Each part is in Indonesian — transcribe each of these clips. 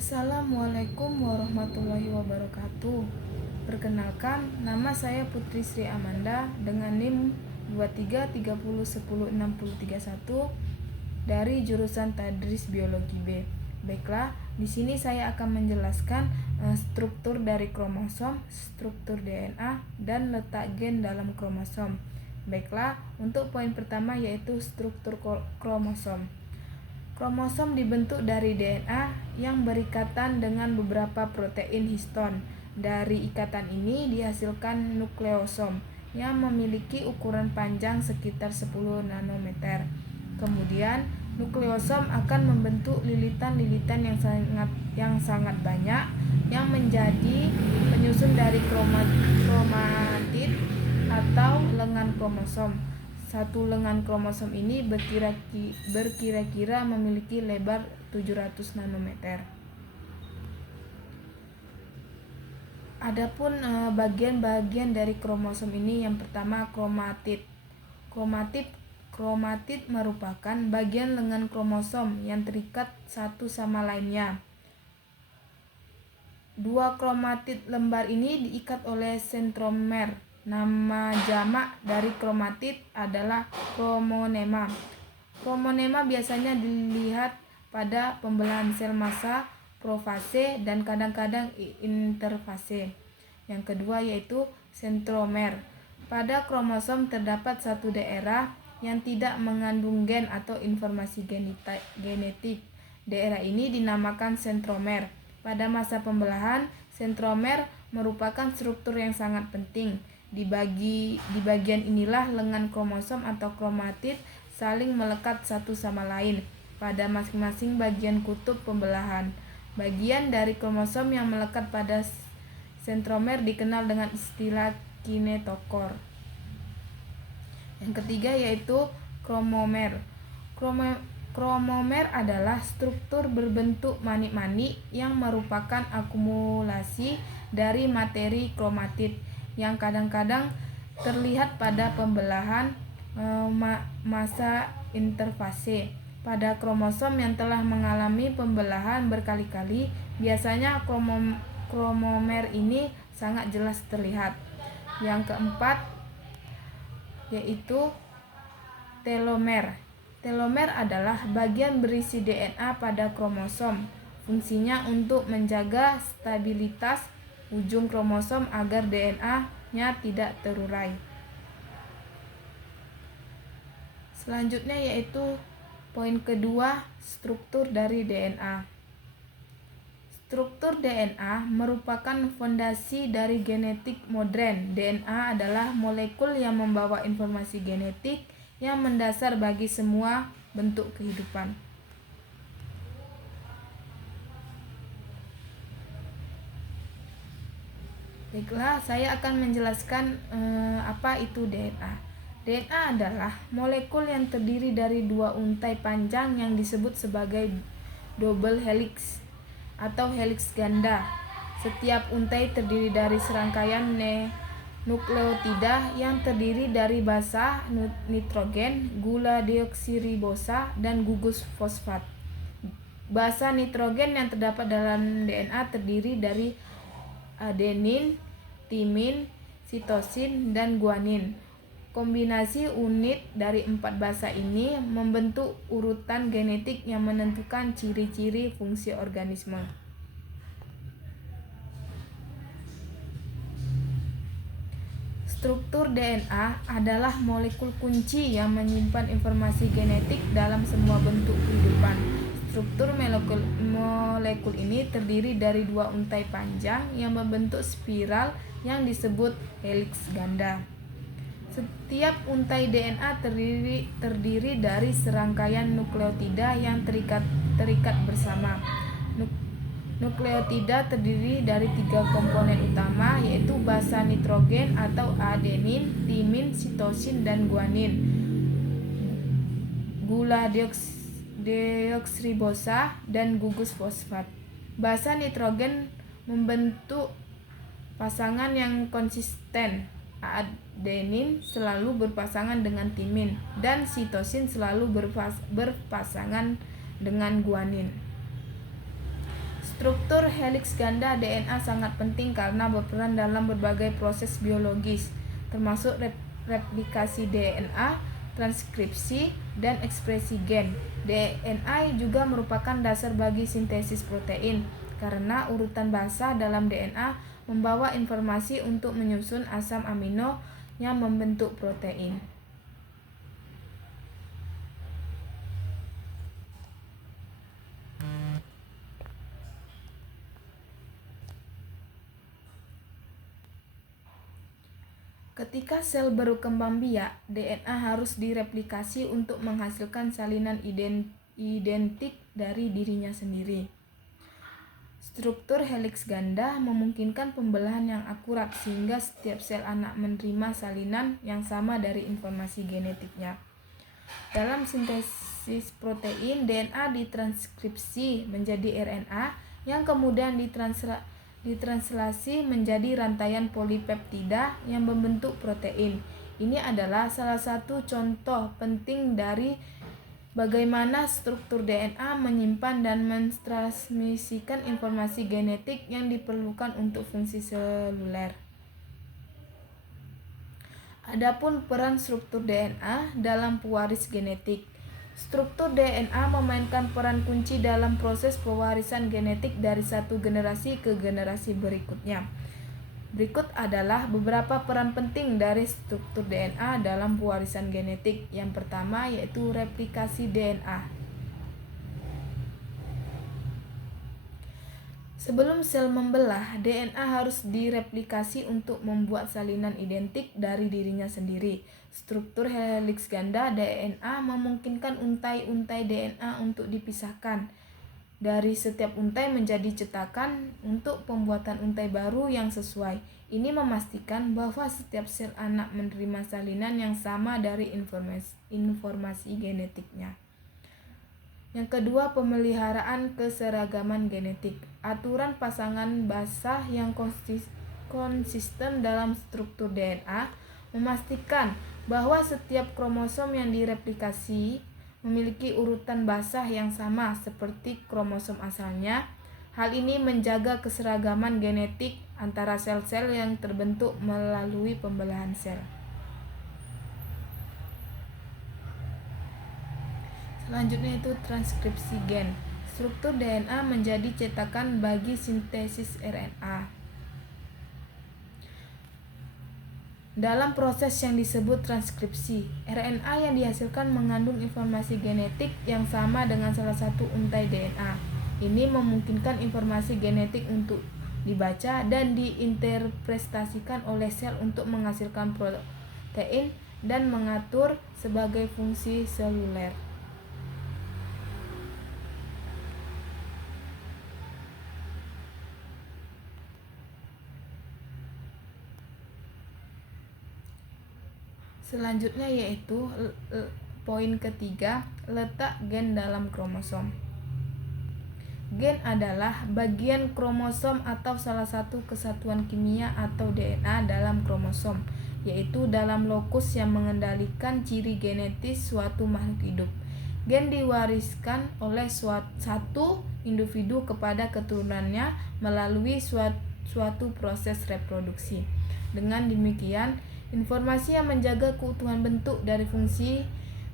Assalamualaikum warahmatullahi wabarakatuh. Perkenalkan, nama saya Putri Sri Amanda dengan NIM 2330106031 dari jurusan Tadris Biologi B. Baiklah, di sini saya akan menjelaskan struktur dari kromosom, struktur DNA, dan letak gen dalam kromosom. Baiklah, untuk poin pertama yaitu struktur kromosom. Kromosom dibentuk dari DNA yang berikatan dengan beberapa protein histon. Dari ikatan ini dihasilkan nukleosom yang memiliki ukuran panjang sekitar 10 nanometer. Kemudian, nukleosom akan membentuk lilitan-lilitan yang sangat banyak yang menjadi penyusun dari kromatid atau lengan kromosom. Satu lengan kromosom ini berkira-kira memiliki lebar 700 nanometer. Adapun bagian-bagian dari kromosom ini, yang pertama kromatid. Kromatid merupakan bagian lengan kromosom yang terikat satu sama lainnya. Dua kromatid lembar ini diikat oleh sentromer. Nama jamak dari kromatid adalah kromonema. Kromonema biasanya dilihat pada pembelahan sel massa, profase, dan kadang-kadang interfase. Yang kedua yaitu sentromer. Pada kromosom terdapat satu daerah yang tidak mengandung gen atau informasi genetik. Daerah ini dinamakan sentromer. Pada masa pembelahan, sentromer merupakan struktur yang sangat penting. Di bagian inilah lengan kromosom atau kromatid saling melekat satu sama lain pada masing-masing bagian kutub pembelahan. Bagian dari kromosom yang melekat pada sentromer dikenal dengan istilah kinetokor. Yang ketiga yaitu kromomer. Kromomer adalah struktur berbentuk manik-manik yang merupakan akumulasi dari materi kromatid yang kadang-kadang terlihat pada pembelahan masa interfase. Pada kromosom yang telah mengalami pembelahan berkali-kali, biasanya kromomer ini sangat jelas terlihat. Yang keempat yaitu telomer. Telomer adalah bagian berisi DNA pada kromosom. Fungsinya untuk menjaga stabilitas ujung kromosom agar DNA-nya tidak terurai. Selanjutnya yaitu poin kedua, struktur dari DNA. Struktur DNA merupakan fondasi dari genetik modern. DNA adalah molekul yang membawa informasi genetik yang mendasar bagi semua bentuk kehidupan. Baiklah, saya akan menjelaskan apa itu DNA. DNA adalah molekul yang terdiri dari dua untai panjang yang disebut sebagai double helix atau helix ganda. Setiap untai terdiri dari serangkaian nukleotida yang terdiri dari basa nitrogen, gula deoksiribosa, dan gugus fosfat. Basa nitrogen yang terdapat dalam DNA terdiri dari adenin, timin, sitosin, dan guanin. Kombinasi unit dari 4 basa ini membentuk urutan genetik yang menentukan ciri-ciri fungsi organisme. Struktur DNA adalah molekul kunci yang menyimpan informasi genetik dalam semua bentuk kehidupan. Struktur molekul ini terdiri dari dua untai panjang yang membentuk spiral yang disebut heliks ganda. Setiap untai DNA terdiri dari serangkaian nukleotida yang terikat bersama. Nukleotida terdiri dari 3 komponen utama, yaitu basa nitrogen atau adenin, timin, sitosin, dan guanin. Gula deoksiribosa dan gugus fosfat. Basa nitrogen membentuk pasangan yang konsisten. Adenin selalu berpasangan dengan timin dan sitosin selalu berpasangan dengan guanin. Struktur heliks ganda DNA sangat penting karena berperan dalam berbagai proses biologis, termasuk replikasi DNA, transkripsi, dan ekspresi gen. DNA juga merupakan dasar bagi sintesis protein, karena urutan basa dalam DNA membawa informasi untuk menyusun asam amino yang membentuk protein. Ketika sel berkembang biak, DNA harus direplikasi untuk menghasilkan salinan identik dari dirinya sendiri. Struktur heliks ganda memungkinkan pembelahan yang akurat sehingga setiap sel anak menerima salinan yang sama dari informasi genetiknya. Dalam sintesis protein, DNA ditranskripsi menjadi RNA yang kemudian ditranslasi menjadi rantaian polipeptida yang membentuk protein. Ini adalah salah satu contoh penting dari bagaimana struktur DNA menyimpan dan mentransmisikan informasi genetik yang diperlukan untuk fungsi seluler. Adapun peran struktur DNA dalam pewaris genetik. Struktur DNA memainkan peran kunci dalam proses pewarisan genetik dari satu generasi ke generasi berikutnya. Berikut adalah beberapa peran penting dari struktur DNA dalam pewarisan genetik. Yang pertama yaitu replikasi DNA. Sebelum sel membelah, DNA harus direplikasi untuk membuat salinan identik dari dirinya sendiri. Struktur heliks ganda DNA memungkinkan untai-untai DNA untuk dipisahkan dari setiap untai menjadi cetakan untuk pembuatan untai baru yang sesuai. Ini memastikan bahwa setiap sel anak menerima salinan yang sama dari informasi genetiknya. Yang kedua, pemeliharaan keseragaman genetik. Aturan pasangan basah yang konsisten dalam struktur DNA memastikan bahwa setiap kromosom yang direplikasi memiliki urutan basah yang sama seperti kromosom asalnya. Hal ini menjaga keseragaman genetik antara sel-sel yang terbentuk melalui pembelahan sel. Selanjutnya itu transkripsi gen. Struktur DNA menjadi cetakan bagi sintesis RNA. Dalam proses yang disebut transkripsi, RNA yang dihasilkan mengandung informasi genetik yang sama dengan salah satu untai DNA. Ini memungkinkan informasi genetik untuk dibaca dan diinterpretasikan oleh sel untuk menghasilkan protein dan mengatur sebagai fungsi seluler. Selanjutnya yaitu poin ketiga, letak gen dalam kromosom. Gen adalah bagian kromosom atau salah satu kesatuan kimia atau DNA dalam kromosom, yaitu dalam lokus yang mengendalikan ciri genetis suatu makhluk hidup. Gen diwariskan oleh satu individu kepada keturunannya melalui suatu proses reproduksi. Dengan demikian, informasi yang menjaga keutuhan bentuk dari fungsi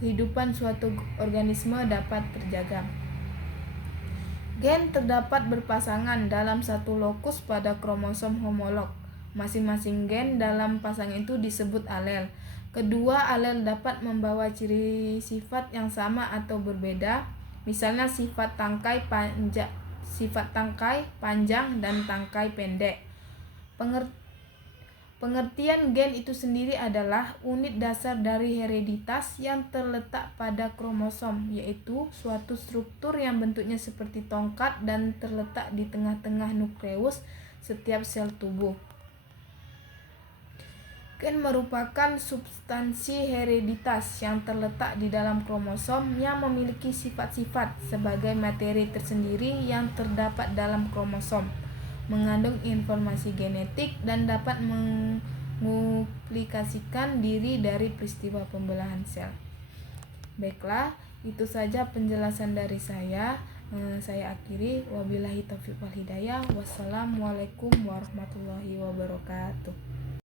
kehidupan suatu organisme dapat terjaga. Gen terdapat berpasangan dalam satu lokus pada kromosom homolog. Masing-masing gen dalam pasangan itu disebut alel. Kedua alel dapat membawa ciri sifat yang sama atau berbeda, misalnya sifat tangkai panjang dan tangkai pendek. Pengertian gen itu sendiri adalah unit dasar dari hereditas yang terletak pada kromosom, yaitu suatu struktur yang bentuknya seperti tongkat dan terletak di tengah-tengah nukleus setiap sel tubuh. Gen merupakan substansi hereditas yang terletak di dalam kromosom yang memiliki sifat-sifat sebagai materi tersendiri yang terdapat dalam kromosom, mengandung informasi genetik dan dapat menguplikasikan diri dari peristiwa pembelahan sel. Baiklah, itu saja penjelasan dari saya. Saya akhiri, wabillahi taufiq wal hidayah. Wassalamualaikum warahmatullahi wabarakatuh.